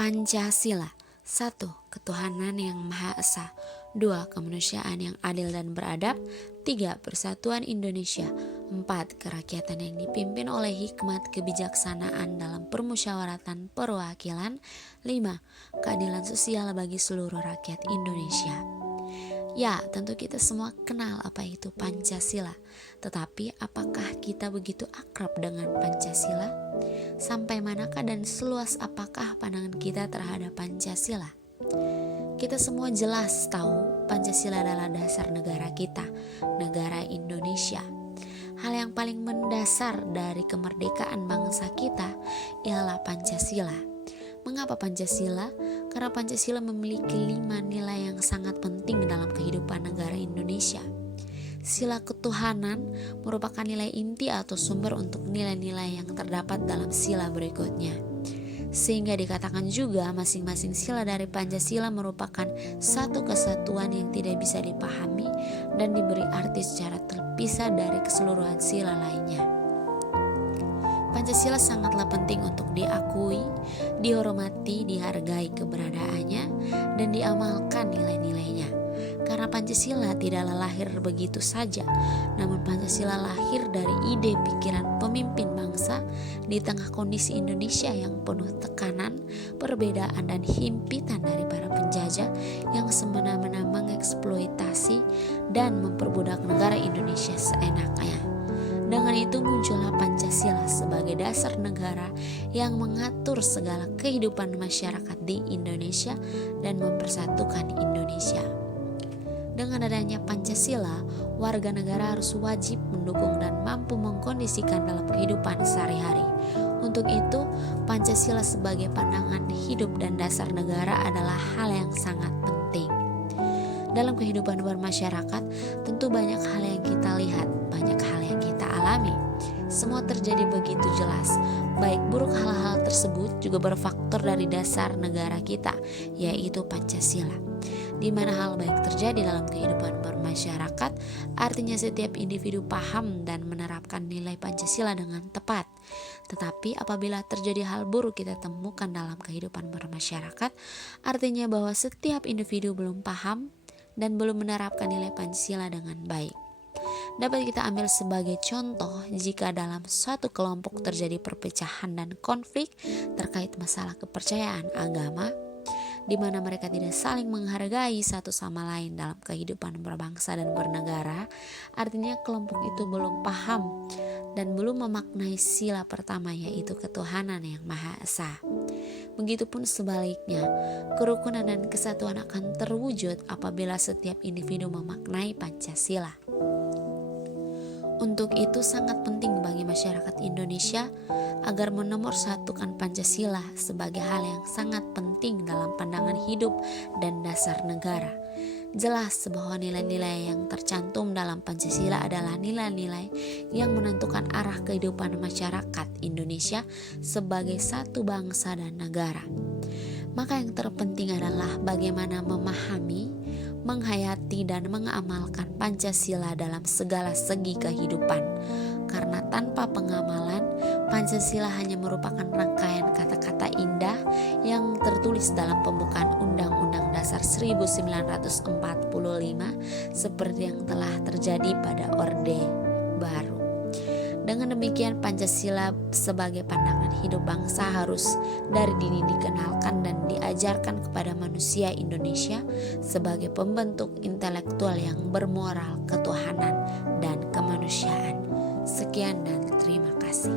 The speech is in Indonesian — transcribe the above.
Pancasila. 1. Ketuhanan yang Maha Esa. 2. Kemanusiaan yang adil dan beradab. 3. Persatuan Indonesia. 4. Kerakyatan yang dipimpin oleh hikmat kebijaksanaan dalam permusyawaratan perwakilan. 5. Keadilan sosial bagi seluruh rakyat Indonesia. Ya, tentu kita semua kenal apa itu Pancasila. Tetapi apakah kita begitu akrab dengan Pancasila? Sampai manakah dan seluas apakah pandangan kita terhadap Pancasila? Kita semua jelas tahu Pancasila adalah dasar negara kita, negara Indonesia. Hal yang paling mendasar dari kemerdekaan bangsa kita ialah Pancasila. Mengapa Pancasila? Karena Pancasila memiliki 5 nilai yang sangat penting dalam kehidupan negara Indonesia. Sila ketuhanan merupakan nilai inti atau sumber untuk nilai-nilai yang terdapat dalam sila berikutnya. Sehingga dikatakan juga masing-masing sila dari Pancasila merupakan satu kesatuan yang tidak bisa dipahami dan diberi arti secara terpisah dari keseluruhan sila lainnya. Pancasila sangatlah penting untuk diakui, dihormati, dihargai keberadaannya, dan diamalkan nilai-nilainya. Karena Pancasila tidaklah lahir begitu saja, namun Pancasila lahir dari ide pikiran pemimpin bangsa di tengah kondisi Indonesia yang penuh tekanan, perbedaan, dan himpitan dari para penjajah yang semena-mena mengeksploitasi dan memperbudak negara Indonesia seenaknya. Dengan itu muncullah Pancasila sebagai dasar negara yang mengatur segala kehidupan masyarakat di Indonesia dan mempersatukan Indonesia. Dengan adanya Pancasila, warga negara harus wajib mendukung dan mampu mengkondisikan dalam kehidupan sehari-hari. Untuk itu, Pancasila sebagai pandangan hidup dan dasar negara adalah hal yang sangat penting. Dalam kehidupan bermasyarakat, tentu banyak hal yang kita lihat, banyak hal yang kita alami. Semua terjadi begitu jelas. Baik buruk hal-hal tersebut juga berfaktor dari dasar negara kita, yaitu Pancasila. Di mana hal baik terjadi dalam kehidupan bermasyarakat, artinya setiap individu paham dan menerapkan nilai Pancasila dengan tepat. Tetapi apabila terjadi hal buruk kita temukan dalam kehidupan bermasyarakat, artinya bahwa setiap individu belum paham dan belum menerapkan nilai Pancasila dengan baik. Dapat kita ambil sebagai contoh jika dalam suatu kelompok terjadi perpecahan dan konflik terkait masalah kepercayaan agama, di mana mereka tidak saling menghargai satu sama lain dalam kehidupan berbangsa dan bernegara, artinya kelompok itu belum paham dan belum memaknai sila pertama, yaitu ketuhanan yang Maha Esa. Begitupun sebaliknya, kerukunan dan kesatuan akan terwujud apabila setiap individu memaknai Pancasila. Untuk itu sangat penting bagi masyarakat Indonesia agar menomorsatukan Pancasila sebagai hal yang sangat penting dalam pandangan hidup dan dasar negara. Jelas bahwa nilai-nilai yang tercantum dalam Pancasila adalah nilai-nilai yang menentukan arah kehidupan masyarakat Indonesia sebagai satu bangsa dan negara. Maka yang terpenting adalah bagaimana memahami, menghayati, dan mengamalkan Pancasila dalam segala segi kehidupan. Karena tanpa pengamalan, Pancasila hanya merupakan rangkaian kata-kata indah yang tertulis dalam pembukaan Undang-Undang Dasar 1945 seperti yang telah terjadi pada Orde Baru. Dengan demikian, Pancasila sebagai pandangan hidup bangsa harus dari dini dikenalkan dan diajarkan kepada manusia Indonesia sebagai pembentuk intelektual yang bermoral ketuhanan dan kemanusiaan. Sekian dan terima kasih.